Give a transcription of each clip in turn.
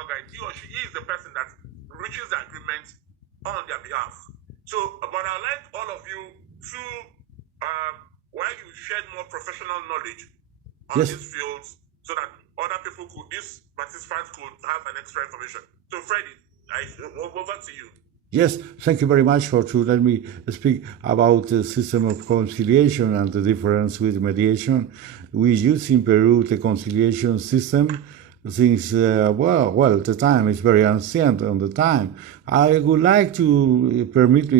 formal guide, he or she is the person that reaches the agreement on their behalf. So, but I'd like all of you to, while you shared more professional knowledge on these fields, so that other people could, these participants could have an extra information. So, Freddy, over to you. Yes, thank you very much for letting me speak about the system of conciliation and the difference with mediation. We use in Peru the conciliation system since, the time is very ancient on the time. I would like to if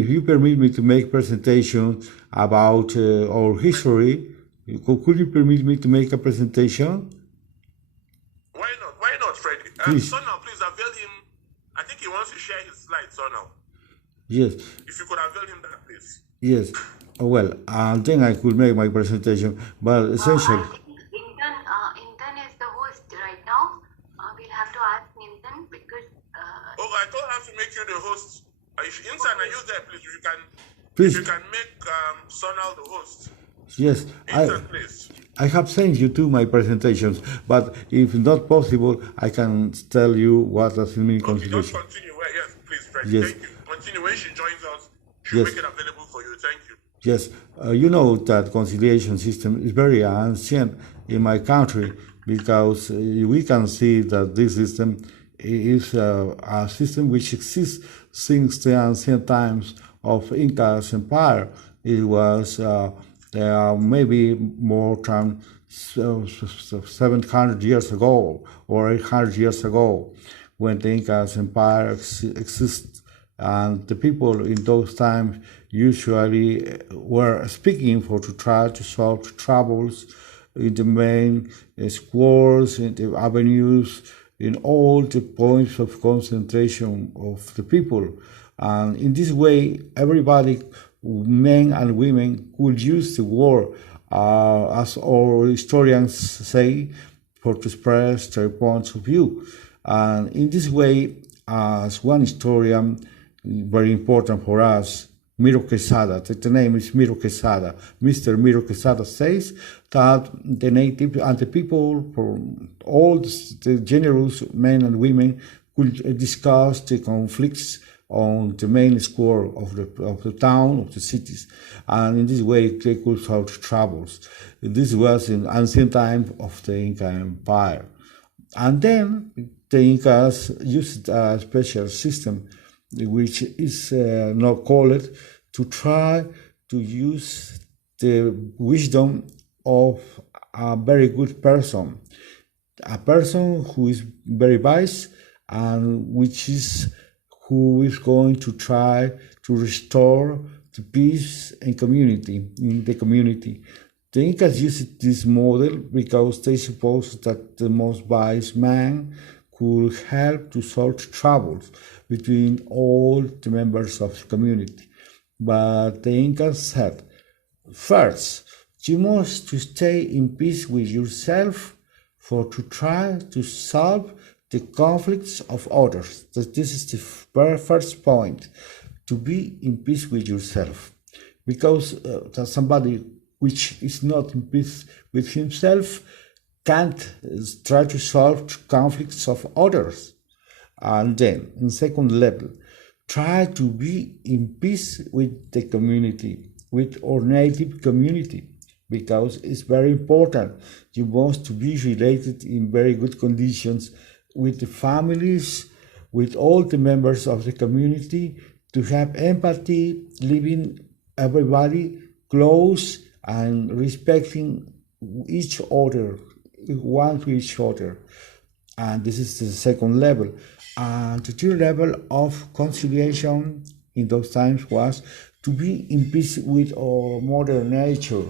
you permit me to make presentation about our history. Could you permit me to make a presentation? Why not, Freddy? Sonal, please avail him. I think he wants to share his slides, Sonal. Yes. If you could avail him that, please. Yes. Well, then I could make my presentation, but essentially... Intan is the host right now. We'll have to ask Intan because... I don't have to make you the host. Intan, are you there, please? Please. If you can make Sonal the host. Yes. Intan, please. I have sent you to my presentations, but if not possible, I can tell you what does it mean conciliation. Just continue. Yes, please, Freddy. Yes. Thank you. Continue. When she joins us, she'll make it available for you. Thank you. Yes, you know that conciliation system is very ancient in my country because we can see that this system is a system which exists since the ancient times of Inca's empire. It was maybe more than 700 years ago or 800 years ago when the Inca's empire existed. And the people in those times usually were speaking to try to solve troubles in the main squares, in the avenues, in all the points of concentration of the people. And in this way, everybody, men and women, could use the war, as our historians say, to express their points of view. And in this way, as one historian, very important for us, Miro Quesada, the name is Miro Quesada. Mr. Miro Quesada says that the native and the people from all the generous men and women could discuss the conflicts on the main square of the town, of the cities, and in this way they could solve troubles. This was in ancient time of the Inca Empire. And then the Incas used a special system which is now called to try to use the wisdom of a very good person, a person who is very wise and who is going to try to restore the peace and community in the community. The Incas used this model because they supposed that the most wise man could help to solve troubles between all the members of the community. But the Incas said, first, you must to stay in peace with yourself to try to solve the conflicts of others. This is the first point, to be in peace with yourself. Because somebody which is not in peace with himself can't try to solve conflicts of others. And then, in second level, try to be in peace with the community, with our native community, because it's very important. You want to be related in very good conditions with the families, with all the members of the community, to have empathy, living everybody close and respecting each other, one to each other. And this is the second level. And the third level of conciliation in those times was to be in peace with our mother nature,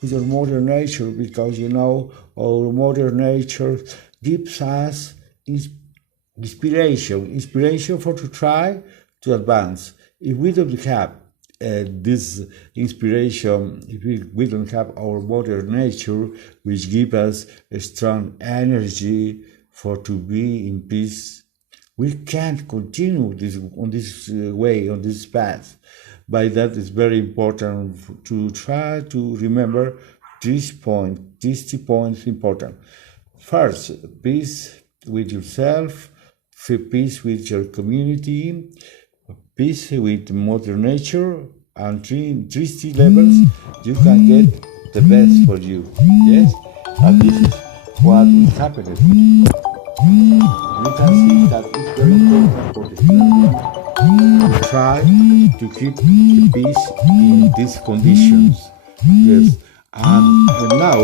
because our mother nature gives us inspiration for to try to advance. If we don't have this inspiration, if we don't have our mother nature, which gives us a strong energy for to be in peace, we can't continue on this path. By that, it's very important to try to remember this point. These 2 points important. First, peace with yourself, peace with your community, peace with Mother Nature, and three levels, you can get the best for you. Yes, and this is what is happening. You can see that it's very important for the students to try to keep the peace in these conditions. Yes, and now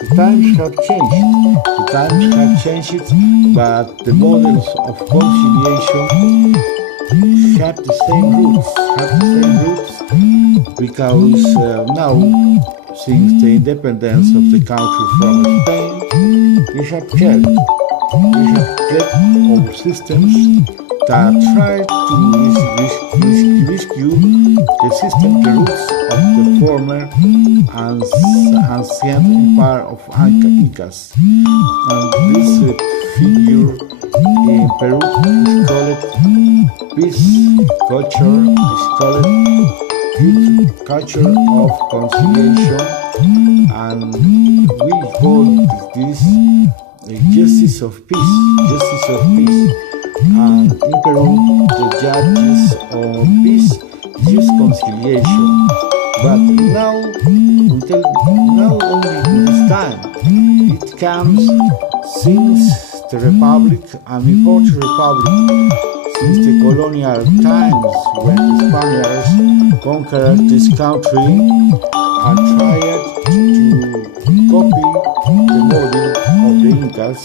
the times have changed. The times have changed, but the models of conciliation have the same roots, because now, since the independence of the country from Spain, we have kept our systems that try to rescue the system, the roots of the former ancient empire of Incas. And this figure in Peru is called peace culture, is called culture of conciliation, and we call this justice of peace. And in Peru, the judges on peace use conciliation. But now, until now only this time, it comes since the Republic, and important Republic, since the colonial times when the Spaniards conquered this country and tried to copy the model of the Incas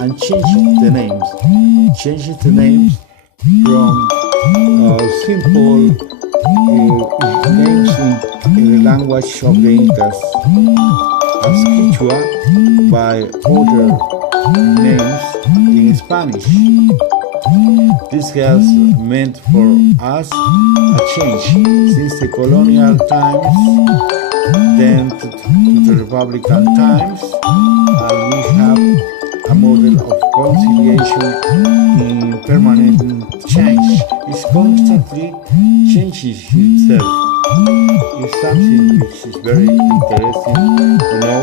and change the names from simple names in the language of the Incas as Quechua by other names in Spanish. This has meant for us a change since the colonial times, then to the Republican times, and we have a model of conciliation in permanent change. It's constantly changing itself. It's something which is very interesting to know.